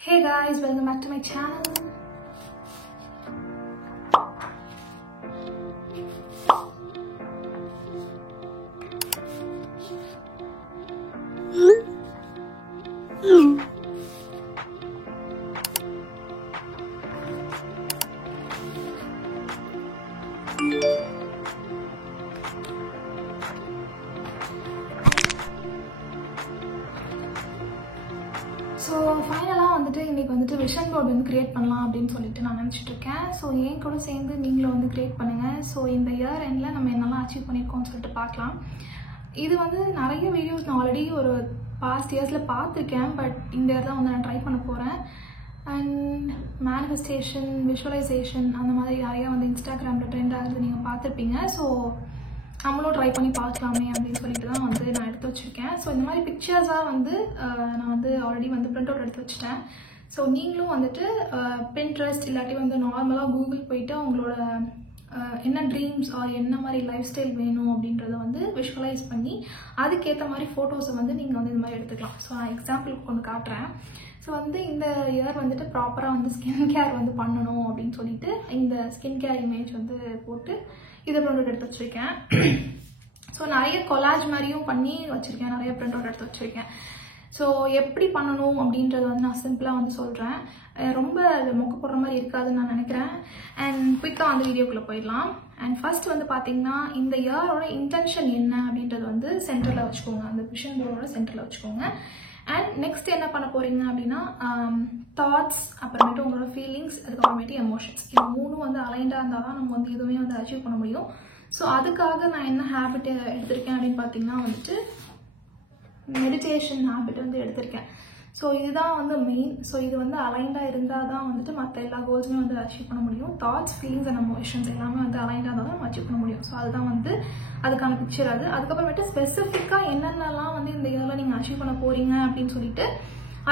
Hey guys, welcome back to my channel. So ஃபைனலாக வந்துட்டு இன்றைக்கி வந்துட்டு விஷன் போர்டு வந்து க்ரியேட் பண்ணலாம் அப்படின்னு சொல்லிட்டு நான் நினச்சிட்ருக்கேன். ஸோ என் கூட சேர்ந்து நீங்களும் வந்து க்ரியேட் பண்ணுங்கள். ஸோ இந்த இயர் எண்டில் நம்ம என்னெல்லாம் அச்சீவ் பண்ணியிருக்கோம்னு சொல்லிட்டு பார்க்கலாம். இது வந்து நிறைய வீடியோஸ் நான் ஆல்ரெடி ஒரு பாஸ்ட் இயர்ஸில் பார்த்துருக்கேன். பட் இந்த இயர் தான் வந்து நான் ட்ரை பண்ண போகிறேன். அண்ட் மேனிஃபெஸ்டேஷன், விஷுவலைசேஷன் அந்த மாதிரி நிறையா வந்து இன்ஸ்டாகிராமில் ட்ரெண்ட் ஆகுது, நீங்கள் பார்த்துருப்பீங்க. ஸோ நம்மளும் ட்ரை பண்ணி பார்க்கலாமே அப்படின்னு சொல்லிட்டு தான் வந்து நான் எடுத்து வச்சுருக்கேன். ஸோ இந்த மாதிரி பிக்சர்ஸாக வந்து நான் வந்து ஆல்ரெடி வந்து பிரிண்ட் அவுட் எடுத்து வச்சுட்டேன். ஸோ நீங்களும் வந்துட்டு பின்ட்ரெஸ்ட் இல்லாட்டி வந்து நார்மலாக கூகுள் போயிட்டு அவங்களோட என்ன ட்ரீம்ஸ் ஆர் என்ன மாதிரி லைஃப் ஸ்டைல் வேணும் அப்படின்றத வந்து விஷுவலைஸ் பண்ணி அதுக்கேற்ற மாதிரி ஃபோட்டோஸை வந்து நீங்கள் வந்து இந்த மாதிரி எடுத்துக்கலாம். ஸோ நான் எக்ஸாம்பிளுக்கு கொண்டு காட்டுறேன். ஸோ வந்து இந்த இயர் வந்துட்டு ப்ராப்பராக வந்து ஸ்கின் கேர் வந்து பண்ணணும் அப்படின்னு சொல்லிட்டு இந்த ஸ்கின் கேர் இமேஜ் வந்து போட்டு இதை பிரிண்ட் அவுட் எடுத்து வச்சுருக்கேன். ஸோ நிறைய கொலாஜ் மாதிரியும் பண்ணி வச்சுருக்கேன், நிறைய பிரிண்ட் அவுட் எடுத்து வச்சுருக்கேன். ஸோ எப்படி பண்ணணும் அப்படின்றத வந்து நான் சிம்பிளாக வந்து சொல்கிறேன். ரொம்ப மொக்க போடுற மாதிரி இருக்காதுன்னு நான் நினைக்கிறேன். அண்ட் குயிக்காக வந்து வீடியோக்குள்ளே போயிடலாம். அண்ட் ஃபர்ஸ்ட் வந்து பார்த்தீங்கன்னா இந்த இயரோட இன்டென்ஷன் என்ன அப்படின்றது வந்து சென்டரில் வச்சுக்கோங்க, அந்த விஷன் போர்டோட சென்டரில் வச்சுக்கோங்க. அண்ட் நெக்ஸ்ட் என்ன பண்ண போகிறீங்க அப்படின்னா தாட்ஸ், அப்புறமேட்டு உங்களோட ஃபீலிங்ஸ், அதுக்கப்புறமேட்டு எமோஷன்ஸ், இது மூணும் வந்து அலைண்டாக இருந்தால் தான் நம்ம வந்து எதுவுமே வந்து அச்சீவ் பண்ண முடியும். ஸோ அதுக்காக நான் என்ன ஹேபிட் எடுத்திருக்கேன் அப்படின்னு பார்த்தீங்கன்னா வந்துட்டு மெடிடேஷன் ஹேபிட் வந்து எடுத்திருக்கேன். ஸோ இதுதான் வந்து மெயின். ஸோ இது வந்து அலைண்டாக இருந்தால் தான் வந்துட்டு மற்ற எல்லா கோல்ஸுமே வந்து அச்சீவ் பண்ண முடியும். தாட்ஸ், ஃபீலிங்ஸ் அண்ட் எமோஷன்ஸ் எல்லாமே வந்து அலைண்டாக இருந்தால் தான் நம்ம அச்சீவ் பண்ண முடியும். ஸோ அதுதான் வந்து அதுக்கான பிக்சர் அது. அதுக்கப்புறமேட்டு ஸ்பெசிஃபிக்காக என்னென்னலாம் வந்து இந்த இயரில் நீங்கள் அச்சீவ் பண்ண போகிறீங்க அப்படின்னு சொல்லிட்டு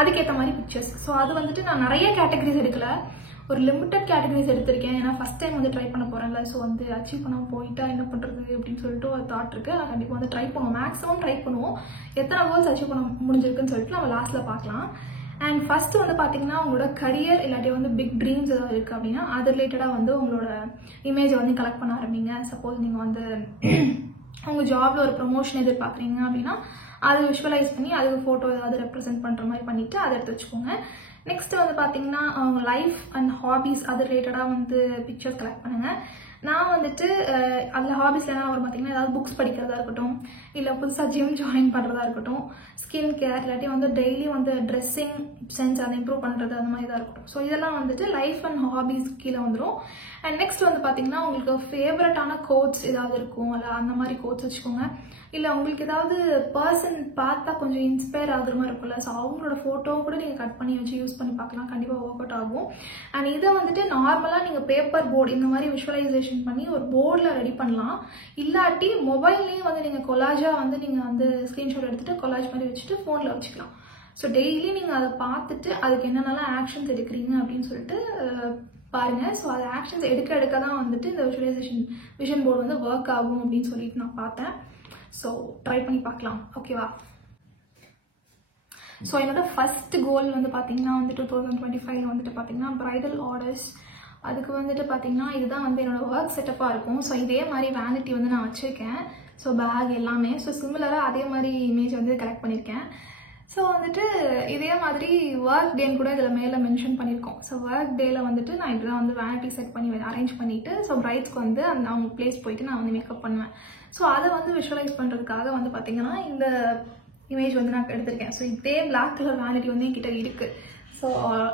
அதுக்கேற்ற மாதிரி பிக்சர்ஸ். ஸோ அது வந்துட்டு நான் நிறைய கேட்டகரிஸ் எடுக்கல, ஒரு லிமிட்டட் கேட்டகரிஸ் எடுத்திருக்கேன். ஏன்னா ஃபஸ்ட் டைம் வந்து ட்ரை பண்ண போகிறேன்ல. ஸோ வந்து அச்சீவ் பண்ண போயிட்டா என்ன பண்ணுறது அப்படின்னு சொல்லிட்டு ஒரு தாட் இருக்குது. நான் கண்டிப்பாக வந்து ட்ரை பண்ணுவோம், மேக்ஸிமம் ட்ரை பண்ணுவோம். எத்தனை கோல்ஸ் அச்சீவ் பண்ண முடிஞ்சிருக்குன்னு சொல்லிட்டு நம்ம லாஸ்ட்டில் பார்க்கலாம். அண்ட் ஃபர்ஸ்ட் வந்து பார்த்தீங்கன்னா உங்களோட கரியர் இல்லாட்டி வந்து பிக் ட்ரீம்ஸ் ஏதாவது இருக்குது அப்படின்னா அது ரிலேட்டடாக வந்து உங்களோட இமேஜை வந்து கலெக்ட் பண்ண ஆரம்பிங்க. சப்போஸ் நீங்கள் வந்து உங்கள் ஜாபில் ஒரு ப்ரொமோஷன் எதிர்பார்க்குறீங்க அப்படின்னா அதை விஷுவலைஸ் பண்ணி அதுக்கு ஃபோட்டோ ஏதாவது ரெப்ரசென்ட் பண்ணுற மாதிரி பண்ணிவிட்டு அதை எடுத்து வச்சுக்கோங்க. நெக்ஸ்ட் வந்து பார்த்தீங்கன்னா அவங்க லைஃப் அண்ட் ஹாபீஸ் அது ரிலேட்டடாக வந்து பிக்சர்ஸ் கலெக்ட் பண்ணுங்கள். நான் வந்துட்டு அதில் ஹாபீஸில் என்ன வரும் பார்த்தீங்கன்னா ஏதாவது புக்ஸ் படிக்கிறதா இருக்கட்டும், இல்லை புதுசாக ஜிம் ஜாயின் பண்ணுறதா இருக்கட்டும், ஸ்கின் கேர் இல்லாட்டி வந்து டெய்லி வந்து ட்ரெஸ்ஸிங் சென்ஸ் அதை இம்ப்ரூவ் பண்ணுறது அந்த மாதிரி தான் இருக்கட்டும். ஸோ இதெல்லாம் வந்துட்டு லைஃப் அண்ட் ஹாபீஸ் கீழே வந்துடும். அண்ட் நெக்ஸ்ட் வந்து பார்த்தீங்கன்னா உங்களுக்கு ஃபேவரட்டான கோட்ஸ் ஏதாவது இருக்கும், இல்லை அந்த மாதிரி கோட்ஸ் வச்சுக்கோங்க. இல்லை உங்களுக்கு ஏதாவது பர்சன் பார்த்தா கொஞ்சம் இன்ஸ்பயர் ஆகுற மாதிரி இருக்கும்ல, ஸோ அவங்களோட ஃபோட்டோ கூட நீங்கள் கட் பண்ணி வச்சு யூஸ் பண்ணி பார்க்கலாம், கண்டிப்பாக ஒர்க் அவுட் ஆகும். அண்ட் இதை வந்துட்டு நார்மலாக நீங்கள் பேப்பர் போர்டு இந்த மாதிரி விஷுவலைசேஷன் பண்ணி ஒரு போர்டில் ரெடி பண்ணலாம். இல்லாட்டி மொபைல்லையும் வந்து நீங்கள் கொலாஜாக வந்து நீங்கள் வந்து ஸ்க்ரீன்ஷாட் எடுத்துகிட்டு கொலாஜ் மாதிரி வச்சுட்டு ஃபோனில் வச்சுக்கலாம். ஸோ டெய்லி நீங்கள் அதை பார்த்துட்டு அதுக்கு என்னென்னலாம் ஆக்ஷன்ஸ் எடுக்கிறீங்க அப்படின்னு சொல்லிட்டு பாருங்கள். ஸோ அது ஆக்ஷன்ஸ் எடுக்க தான் வந்துட்டு இந்த விஷன் போர்டு வந்து ஒர்க் ஆகும் அப்படின்னு சொல்லிட்டு நான் பார்த்தேன். ஸோ ட்ரை பண்ணி பார்க்கலாம், ஓகேவா? ஸோ என்னோட ஃபர்ஸ்ட் கோல் வந்து பார்த்தீங்கன்னா வந்து 2025 வந்துட்டு பார்த்தீங்கன்னா பிரைடல் ஆர்டர்ஸ். அதுக்கு வந்துட்டு பார்த்தீங்கன்னா இதுதான் வந்து என்னோட ஒர்க் செட்டப்பாக இருக்கும். ஸோ இதே மாதிரி வேனிட்டி வந்து நான் வச்சுருக்கேன். ஸோ பேக் எல்லாமே ஸோ சிமிலராக அதே மாதிரி இமேஜ் வந்து கலெக்ட் பண்ணியிருக்கேன். ஸோ வந்துட்டு இதே மாதிரி ஒர்க் டேன்னு கூட இதில் மேலே மென்ஷன் பண்ணியிருக்கோம். ஸோ ஒர்க் டேயில் வந்துட்டு நான் இப்படி தான் வந்து வேனிட்டி செட் பண்ணி அரேஞ்ச் பண்ணிவிட்டு ஸோ பிரைட்ஸ்க்கு வந்து அந்த அவங்க பிளேஸ் போயிட்டு நான் வந்து மேக்கப் பண்ணுவேன். ஸோ அதை வந்து விஷுவலைஸ் பண்ணுறதுக்காக வந்து பார்த்தீங்கன்னா இந்த இமேஜ் வந்து நான் எடுத்திருக்கேன். ஸோ இதே பிளாக் கலர் வேனிட்டி வந்து என்கிட்ட இருக்குது. ஸோ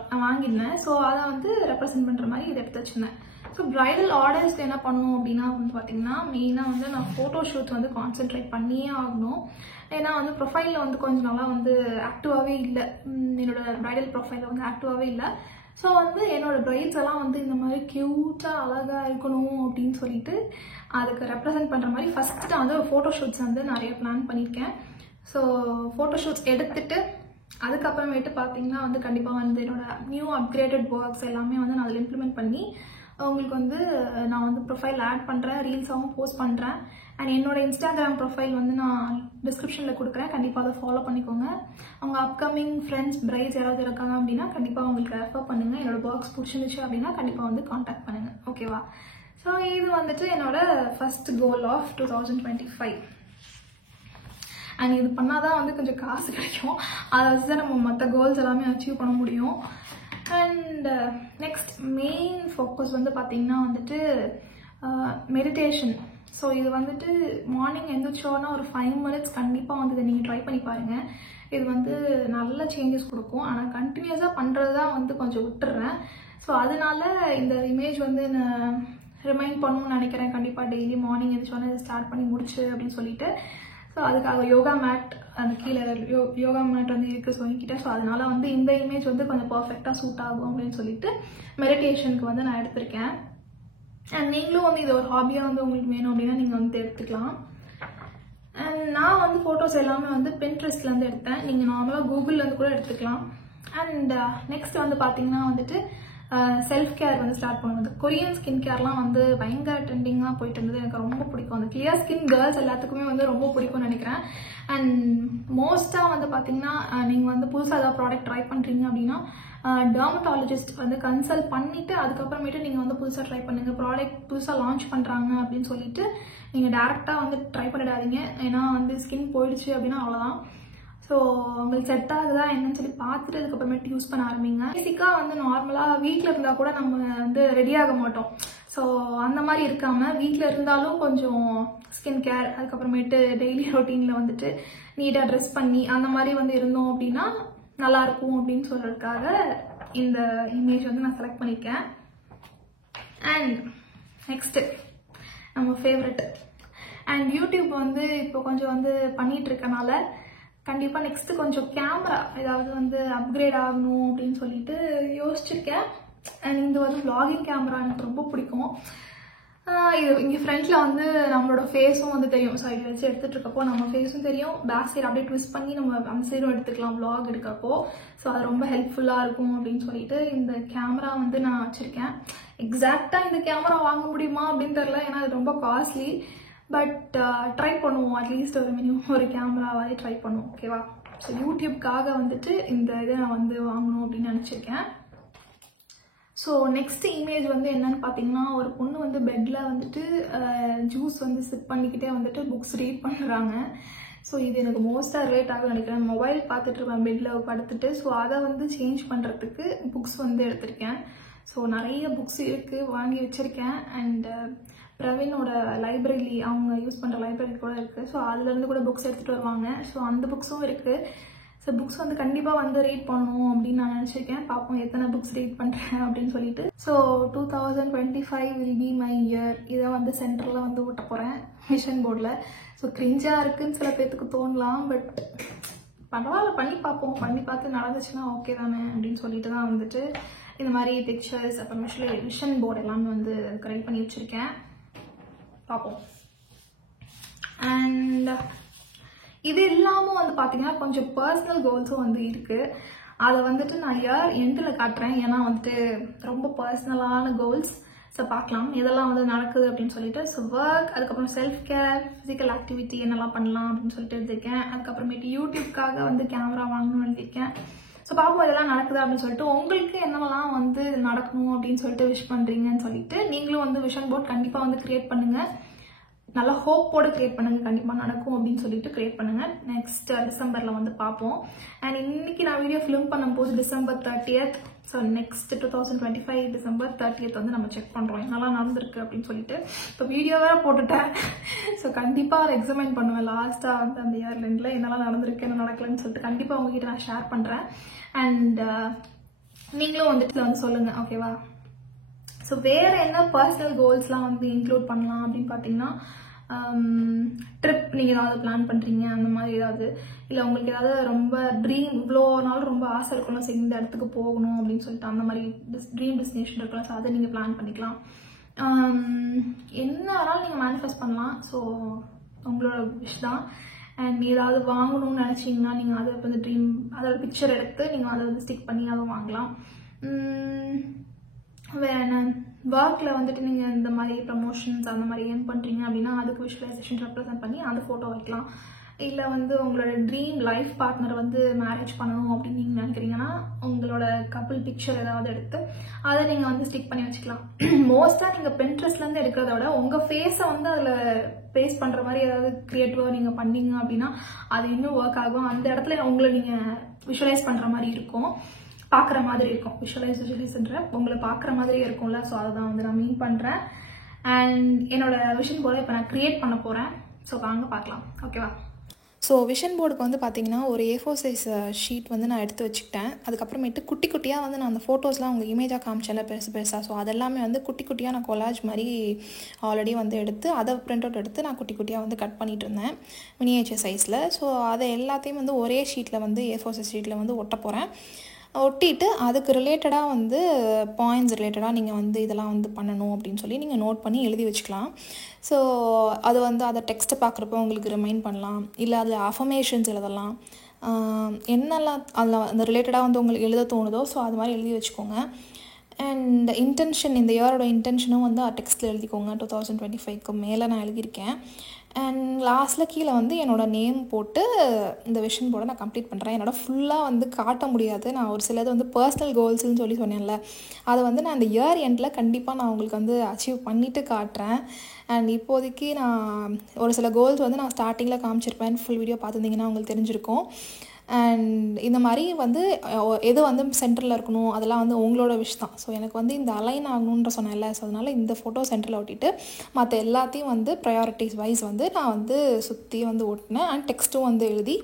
நான் வாங்கியிருந்தேன். ஸோ அதை வந்து ரெப்ரசென்ட் பண்ணுற மாதிரி இதை எடுத்து வச்சுருந்தேன். ஸோ பிரைடல் ஆர்டர்ஸ்க்கு என்ன பண்ணணும் அப்படின்னா வந்து பார்த்தீங்கன்னா மெயினாக வந்து நான் ஃபோட்டோ ஷூட் வந்து கான்சென்ட்ரேட் பண்ணியே ஆகணும். ஏன்னா வந்து ப்ரொஃபைலில் வந்து கொஞ்சம் நாளாக வந்து ஆக்டிவாகவே இல்லை, என்னோட பிரைடல் ப்ரொஃபைலில் வந்து ஆக்டிவாகவே இல்லை. ஸோ வந்து என்னோட பிரைட்ஸ் எல்லாம் வந்து இந்த மாதிரி க்யூட்டாக அழகாக இருக்கணும் அப்படின்னு சொல்லிட்டு அதுக்கு ரெப்ரசென்ட் பண்ணுற மாதிரி ஃபஸ்ட்டு நான் வந்து ஃபோட்டோ ஷூட்ஸ் வந்து நிறைய பிளான் பண்ணியிருக்கேன். ஸோ ஃபோட்டோ ஷூட்ஸ் எடுத்துகிட்டு அதுக்கப்புறமேட்டு பார்த்தீங்கன்னா வந்து கண்டிப்பாக வந்து என்னோட நியூ அப்கிரேடட் ஒர்க்ஸ் எல்லாமே வந்து நான் அதில் இம்ப்ளிமெண்ட் பண்ணி உங்களுக்கு வந்து நான் வந்து ப்ரொஃபைல் ஆட் பண்ணுறேன், ரீல்ஸாகவும் போஸ்ட் பண்ணுறேன். அண்ட் என்னோட இன்ஸ்டாகிராம் ப்ரொஃபைல் வந்து நான் டிஸ்கிரிப்ஷனில் கொடுக்குறேன், கண்டிப்பாக அதை ஃபாலோ பண்ணிக்கோங்க. அவங்க அப்கமிங் ஃப்ரெண்ட்ஸ் பிரைட்ஸ் யாராவது இருக்காங்க அப்படின்னா கண்டிப்பாக அவங்களுக்கு ரெஃபர் பண்ணுங்கள். என்னோட ஒர்க்ஸ் பிடிச்சிருந்துச்சு அப்படின்னா கண்டிப்பாக வந்து காண்டாக்ட் பண்ணுங்கள், ஓகேவா? ஸோ இது வந்துட்டு என்னோட ஃபர்ஸ்ட் கோல் ஆஃப் 2025. அண்ட் இது பண்ணாதான் வந்து கொஞ்சம் காசு கிடைக்கும், அதை வச்சு தான் நம்ம மற்ற கோல்ஸ் எல்லாமே அச்சீவ் பண்ண முடியும். அண்ட் நெக்ஸ்ட் மெயின் ஃபோக்கஸ் வந்து பார்த்திங்கன்னா வந்துட்டு மெடிடேஷன். ஸோ இது வந்துட்டு மார்னிங் எழுந்திரிச்சோன்னா ஒரு 5 minutes கண்டிப்பாக வந்து இதை நீங்கள் ட்ரை பண்ணி பாருங்கள். இது வந்து நல்ல சேஞ்சஸ் கொடுக்கும். ஆனால் கண்டினியூஸாக பண்ணுறது தான் வந்து கொஞ்சம் விட்டுறேன். ஸோ அதனால இந்த இமேஜ் வந்து நான் ரிமைண்ட் பண்ணணும்னு நினைக்கிறேன். கண்டிப்பாக டெய்லி மார்னிங் எழுந்திரிச்சோன்னா இதை ஸ்டார்ட் பண்ணி முடிச்சு அப்படின்னு சொல்லிட்டு. ஸோ அதுக்காக யோகா மேட் அந்த கீழே யோகா மேட் வந்து இருக்குது சொல்லிக்கிட்டேன். ஸோ அதனால வந்து இந்த இமேஜ் வந்து கொஞ்சம் பர்ஃபெக்டாக சூட் ஆகும் அப்படின்னு சொல்லிட்டு மெடிடேஷனுக்கு வந்து நான் எடுத்திருக்கேன். அண்ட் நீங்களும் வந்து இது ஒரு ஹாபியாக வந்து உங்களுக்கு வேணும் அப்படின்னா நீங்கள் வந்து எடுத்துக்கலாம். அண்ட் நான் வந்து ஃபோட்டோஸ் எல்லாமே வந்து பின்ட்ரெஸ்ட்லேருந்து எடுத்தேன், நீங்கள் நார்மலாக கூகுள்லேருந்து கூட எடுத்துக்கலாம். அண்ட் நெக்ஸ்ட் வந்து பார்த்தீங்கன்னா வந்துட்டு செல்ஃப் கேர் வந்து ஸ்டார்ட் பண்ணுவது. கொரியன் ஸ்கின் கேர்லாம் வந்து பயங்கர ட்ரெண்டிங்காக போயிட்டு இருந்தது, எனக்கு ரொம்ப பிடிக்கும். அந்த கிளியர் ஸ்கின் கேர்ள்ஸ் எல்லாத்துக்குமே வந்து ரொம்ப பிடிக்கும்னு நினைக்கிறேன். அண்ட் மோஸ்ட்டாக வந்து பார்த்தீங்கன்னா நீங்கள் வந்து புதுசாக ஏதாவது ப்ராடக்ட் ட்ரை பண்ணுறீங்க அப்படின்னா டெர்மட்டாலஜிஸ்ட் வந்து கன்சல்ட் பண்ணிவிட்டு அதுக்கப்புறமேட்டு நீங்கள் வந்து புதுசாக ட்ரை பண்ணுங்கள். ப்ராடக்ட் புதுசாக லான்ச் பண்ணுறாங்க அப்படின்னு சொல்லிட்டு நீங்கள் டேரெக்டாக வந்து ட்ரை பண்ணிடாதீங்க. ஏன்னா வந்து ஸ்கின் போயிடுச்சு அப்படின்னா அவ்வளோதான். ஸோ உங்களுக்கு செட் ஆகுதா என்னன்னு சொல்லி பார்த்துட்டு அதுக்கப்புறமேட்டு யூஸ் பண்ண ஆரம்பிங்க. பேசிக்காக வந்து நார்மலாக வீட்டில் இருந்தால் கூட நம்ம வந்து ரெடியாக மாட்டோம். ஸோ அந்த மாதிரி இருக்காமல் வீட்டில் இருந்தாலும் கொஞ்சம் ஸ்கின் கேர் அதுக்கப்புறமேட்டு டெய்லி ரொட்டீனில் வந்துட்டு நீட்டாக ட்ரெஸ் பண்ணி அந்த மாதிரி வந்து இருந்தோம் அப்படின்னா நல்லாயிருக்கும் அப்படின்னு சொல்கிறதுக்காக இந்த இமேஜ் வந்து நான் செலக்ட் பண்ணியிருக்கேன். அண்ட் நெக்ஸ்ட்டு நம்ம ஃபேவரட் அண்ட் யூடியூப் வந்து இப்போ கொஞ்சம் வந்து பண்ணிகிட்டு இருக்கனால கண்டிப்பாக நெக்ஸ்ட்டு கொஞ்சம் கேமரா ஏதாவது வந்து அப்கிரேட் ஆகணும் அப்படின்னு சொல்லிட்டு யோசிச்சிருக்கேன். அண்ட் இந்த வந்து vlogging கேமரா எனக்கு ரொம்ப பிடிக்கும். இது இங்கே ஃப்ரண்ட்டில் வந்து நம்மளோட ஃபேஸும் வந்து தெரியும். ஸோ இதை வச்சு எடுத்துகிட்டு இருக்கப்போ நம்ம ஃபேஸும் தெரியும், பேக் சைடு அப்படியே ட்விஸ்ட் பண்ணி நம்ம அந்த சைடும் எடுத்துக்கலாம் vlog எடுக்கப்போ. ஸோ அது ரொம்ப ஹெல்ப்ஃபுல்லாக இருக்கும் அப்படின்னு சொல்லிட்டு இந்த கேமரா வந்து நான் வச்சுருக்கேன். எக்ஸாக்டாக இந்த கேமரா வாங்க முடியுமா அப்படின்னு தெரில, ஏன்னா அது ரொம்ப காஸ்ட்லி. பட் ட்ரை பண்ணுவோம், அட்லீஸ்ட் ஒரு மினிமம் ஒரு கேமராவாலே ட்ரை பண்ணுவோம், ஓகேவா? ஸோ யூடியூப்காக வந்துட்டு இந்த இதை நான் வந்து வாங்கணும் அப்படின்னு நினச்சிருக்கேன். ஸோ நெக்ஸ்ட் இமேஜ் வந்து என்னன்னு பார்த்தீங்கன்னா ஒரு பொண்ணு வந்து பெட்டில் வந்துட்டு ஜூஸ் வந்து சிப் பண்ணிக்கிட்டே வந்துட்டு புக்ஸ் ரீட் பண்ணுறாங்க. ஸோ இது எனக்கு மோஸ்ட்டாக ரிலேட் ஆகும் நினைக்கிறேன். மொபைல் பார்த்துட்டு இருப்பேன் பெட்டில் படுத்துட்டு. ஸோ அதை வந்து சேஞ்ச் பண்ணுறதுக்கு புக்ஸ் வந்து எடுத்திருக்கேன். ஸோ நிறைய புக்ஸ் இருக்குது, வாங்கி வச்சுருக்கேன். அண்ட் பிரவீனோட லைப்ரரி அவங்க யூஸ் பண்ணுற லைப்ரரி கூட இருக்குது. ஸோ அதுலேருந்து கூட புக்ஸ் எடுத்துகிட்டு வருவாங்க. ஸோ அந்த புக்ஸும் இருக்குது. ஸோ புக்ஸ் வந்து கண்டிப்பாக வந்து ரீட் பண்ணணும் அப்படின்னு நான் நினச்சிருக்கேன். பார்ப்போம் எத்தனை புக்ஸ் ரீட் பண்ணுறேன் அப்படின்னு சொல்லிட்டு. So 2025 will be my year. இதை வந்து சென்டரில் வந்து ஓட்ட போகிறேன் மிஷன் போர்டில். ஸோ கிரிஞ்சாக இருக்குன்னு சில பேர்த்துக்கு தோணலாம், பட் பரவாயில்ல பண்ணி பார்ப்போம். பண்ணி பார்த்து நடந்துச்சுன்னா ஓகே தானே அப்படின்னு சொல்லிட்டு தான் வந்துட்டு இந்த மாதிரி பிக்சர்ஸ் அப்புறம் விஷன் போர்டு எல்லாமே வந்து ரெடி பண்ணி வச்சுருக்கேன். பார்ப்போம். அண்ட் இது இல்லாமல் வந்து பார்த்தீங்கன்னா கொஞ்சம் பர்சனல் கோல்ஸும் வந்து இருக்குது. அதை வந்துட்டு நான் இயர் எண்டில் காட்டுறேன், ஏன்னா வந்துட்டு ரொம்ப பர்சனலான கோல்ஸ். ஸோ பார்க்கலாம் இதெல்லாம் வந்து நடக்குது அப்படின்னு சொல்லிட்டு. ஸோ ஒர்க், அதுக்கப்புறம் செல்ஃப் கேர், ஃபிசிக்கல் ஆக்டிவிட்டி என்னெல்லாம் பண்ணலாம் அப்படின்னு சொல்லிட்டு எழுதியிருக்கேன். அதுக்கப்புறமேட்டு யூடியூப்காக வந்து கேமரா வாங்கணும்னு எழுதியிருக்கேன். ஸோ பார்ப்போம் இதெல்லாம் நடக்குது அப்படின்னு சொல்லிட்டு. உங்களுக்கு என்னெல்லாம் வந்து நடக்கணும் அப்படின்னு சொல்லிட்டு விஷ் பண்ணுறீங்கன்னு சொல்லிட்டு நீங்களும் வந்து விஷன் போர்ட் கண்டிப்பாக வந்து கிரியேட் பண்ணுங்கள். நல்லா ஹோப்போடு கிரியேட் பண்ணுங்கள், கண்டிப்பாக நடக்கும் அப்படின்னு சொல்லிட்டு கிரியேட் பண்ணுங்கள். நெக்ஸ்ட் டிசம்பரில் வந்து பார்ப்போம். அண்ட் இன்னைக்கு நான் வீடியோ ஃபிலிம் பண்ணும்போது December 30th. So next 2025 December 30th வந்து நம்ம செக் பண்ணுறோம் என்னெல்லாம் நடந்திருக்கு அப்படின்னு சொல்லிட்டு. இப்போ வீடியோவே போட்டுட்டேன். ஸோ கண்டிப்பாக அதை எக்ஸாமின் பண்ணுவேன் லாஸ்ட்டாக வந்து அந்த இயர் எண்டில் என்னெல்லாம் நடந்திருக்கு என்ன நடக்கலன்னு சொல்லிட்டு கண்டிப்பாக உங்ககிட்ட நான் ஷேர் பண்ணுறேன். அண்ட் நீங்களும் வந்துட்டு வந்து சொல்லுங்கள், ஓகேவா? ஸோ வேறு என்ன பர்சனல் கோல்ஸ்லாம் வந்து இன்க்ளூட் பண்ணலாம் அப்படின்னு பார்த்தீங்கன்னா ட்ரிப் நீங்கள் ஏதாவது பிளான் பண்ணுறீங்க அந்த மாதிரி ஏதாவது, இல்லை உங்களுக்கு ஏதாவது ரொம்ப ட்ரீம் இவ்வளோ நாள் ரொம்ப ஆசை இருக்கணும் சரி இந்த இடத்துக்கு போகணும் அப்படின்னு சொல்லிட்டு அந்த மாதிரி ட்ரீம் டெஸ்டினேஷன் இருக்கலாம். ஸோ அதை நீங்கள் பிளான் பண்ணிக்கலாம். என்ன வேணாலும் நீங்கள் மேனிஃபெஸ்ட் பண்ணலாம். ஸோ உங்களோட விஷ் தான். அண்ட் ஏதாவது வாங்கணும்னு நினச்சிங்கன்னா நீங்கள் அதை வந்து ட்ரீம் அதோட பிக்சர் எடுத்து நீங்கள் அதை வந்து ஸ்டிக் பண்ணி அதை வாங்கலாம். ஒர்க்கில் வந்துட்டு நீங்கள் இந்த மாதிரி ப்ரமோஷன்ஸ் அந்த மாதிரி ஏர்ன் பண்ணுறீங்க அப்படின்னா அதுக்கு விஷுவலைசேஷன் ரெப்ரசென்ட் பண்ணி அந்த ஃபோட்டோ வைக்கலாம். இல்லை வந்து உங்களோட ட்ரீம் லைஃப் பார்ட்னர் வந்து மேரேஜ் பண்ணணும் அப்படின்னு நீங்கள் நினைக்கிறீங்கன்னா உங்களோட கப்புள் பிக்சர் ஏதாவது எடுத்து அதை நீங்கள் வந்து ஸ்டிக் பண்ணி வச்சுக்கலாம். மோஸ்ட்டாக நீங்கள் பின்ட்ரெஸ்ட்லேருந்து எடுக்கிறத விட உங்கள் ஃபேஸை வந்து அதில் பேஸ்ட் பண்ணுற மாதிரி ஏதாவது க்ரியேட்டிவாக நீங்கள் பண்ணீங்க அப்படின்னா அது இன்னும் ஒர்க் ஆகும். அந்த இடத்துல உங்களை நீங்கள் விஷுவலைஸ் பண்ணுற மாதிரி இருக்கும், பார்க்குற மாதிரி இருக்கும். விஷுவலைஸ்ன்ற உங்களை பார்க்குற மாதிரியே இருக்கும்ல. ஸோ அதை தான் வந்து நான் மீன் பண்ணுறேன். அண்ட் என்னோட விஷன் போர்டை இப்போ நான் க்ரியேட் பண்ண போகிறேன். ஸோ வாங்க பார்க்கலாம், ஓகேவா? ஸோ விஷன் போர்டுக்கு வந்து பார்த்திங்கன்னா ஒரு A4 சைஸ் ஷீட் வந்து நான் எடுத்து வச்சுக்கிட்டேன். அதுக்கப்புறமேட்டு குட்டி குட்டியாக வந்து நான் அந்த ஃபோட்டோஸ்லாம் உங்கள் இமேஜாக காமிச்சேன்ல பெருசாக. ஸோ அதெல்லாமே வந்து குட்டி குட்டியாக நான் கொலாஜ் மாதிரி ஆல்ரெடி வந்து எடுத்து அதை பிரிண்ட் அவுட் எடுத்து நான் குட்டி குட்டியாக வந்து கட் பண்ணிகிட்டு இருந்தேன் மினியேச்சர் சைஸில். ஸோ அதை எல்லாத்தையும் வந்து ஒரே ஷீட்டில் வந்து A4 சைஸ் ஷீட்டில் வந்து ஒட்ட போகிறேன். ஒட்டிட்டு அதுக்கு ரிலேட்டடாக வந்து பாயிண்ட்ஸ் ரிலேட்டடாக நீங்கள் வந்து இதெல்லாம் வந்து பண்ணணும் அப்படின்னு சொல்லி நீங்கள் நோட் பண்ணி எழுதி வச்சுக்கலாம். ஸோ அது வந்து அதை டெக்ஸ்ட்டை பார்க்குறப்போ உங்களுக்கு ரிமைண்ட் பண்ணலாம், இல்லை அதில் அஃபர்மேஷன்ஸ் எழுதலாம், என்னெல்லாம் அதில் அந்த ரிலேட்டடாக வந்து உங்களுக்கு எழுத தோணுதோ ஸோ அது மாதிரி எழுதி வச்சுக்கோங்க. அண்ட் இன்டென்ஷன், இந்த இயரோட இன்டென்ஷனும் வந்து டெக்ஸ்ட்டில் எழுதிக்கோங்க. 2025க்கு மேலே நான் எழுதியிருக்கேன். அண்ட் லாஸ்ட்டில் கீழே வந்து என்னோடய நேம் போட்டு இந்த விஷன் போர்டை நான் கம்ப்ளீட் பண்ணுறேன். என்னோட ஃபுல்லாக வந்து காட்ட முடியாது, நான் ஒரு சிலது வந்து பர்சனல் கோல்ஸ்ன்னு சொல்லி சொன்னேன்ல, அதை வந்து நான் இந்த இயர் எண்டில் கண்டிப்பாக நான் உங்களுக்கு வந்து அச்சீவ் பண்ணிவிட்டு காட்டுறேன். அண்ட் இப்போதைக்கு நான் ஒரு சில கோல்ஸ் வந்து நான் ஸ்டார்டிங்கில் காமிச்சிருப்பேன், ஃபுல் வீடியோ பார்த்துருந்தீங்கன்னா உங்களுக்கு தெரிஞ்சிருக்கும். அண்ட் இந்த மாதிரி வந்து எது வந்து சென்டரில் இருக்கணும் அதெல்லாம் வந்து உங்களோட விஷ் தான். ஸோ எனக்கு வந்து இந்த அலைன் ஆகணுன்ற சொன்னேன்ல, ஸோ அதனால் இந்த ஃபோட்டோ சென்டரில் ஒட்டிட்டு மற்ற எல்லாத்தையும் வந்து ப்ரையாரிட்டிஸ் வைஸ் வந்து நான் வந்து சுற்றி வந்து ஒட்டினேன். அண்ட் டெக்ஸ்ட்டும் வந்து எழுதி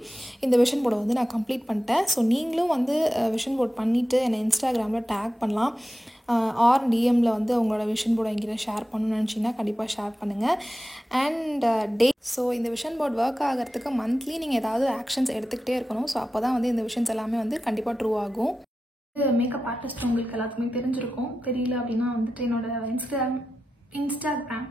இந்த விஷன் போர்டை வந்து நான் கம்ப்ளீட் பண்ணிட்டேன். ஸோ நீங்களும் வந்து விஷன் போர்ட் பண்ணிவிட்டு என்னை இன்ஸ்டாகிராமில் டேக் பண்ணலாம். ஆர் டிஎம்மில் வந்து உங்களோட விஷன் போர்டை என்கிட்ட ஷேர் பண்ணணும்னு நினச்சிங்கன்னா கண்டிப்பாக ஷேர் பண்ணுங்கள். அண்ட் ஸோ இந்த விஷன் போர்ட் ஒர்க் ஆகிறதுக்கு மந்த்லி நீங்கள் ஏதாவது ஆக்ஷன்ஸ் எடுத்துக்கிட்டே இருக்கணும். ஸோ அப்போ தான் வந்து இந்த விஷன்ஸ் எல்லாமே வந்து கண்டிப்பாக ட்ரூ ஆகும். மேக்கப் ஆர்டிஸ்ட் உங்களுக்கு எல்லாத்துக்குமே தெரிஞ்சிருக்கும். தெரியல அப்படின்னா வந்துட்டு என்னோட இன்ஸ்டாகிராம்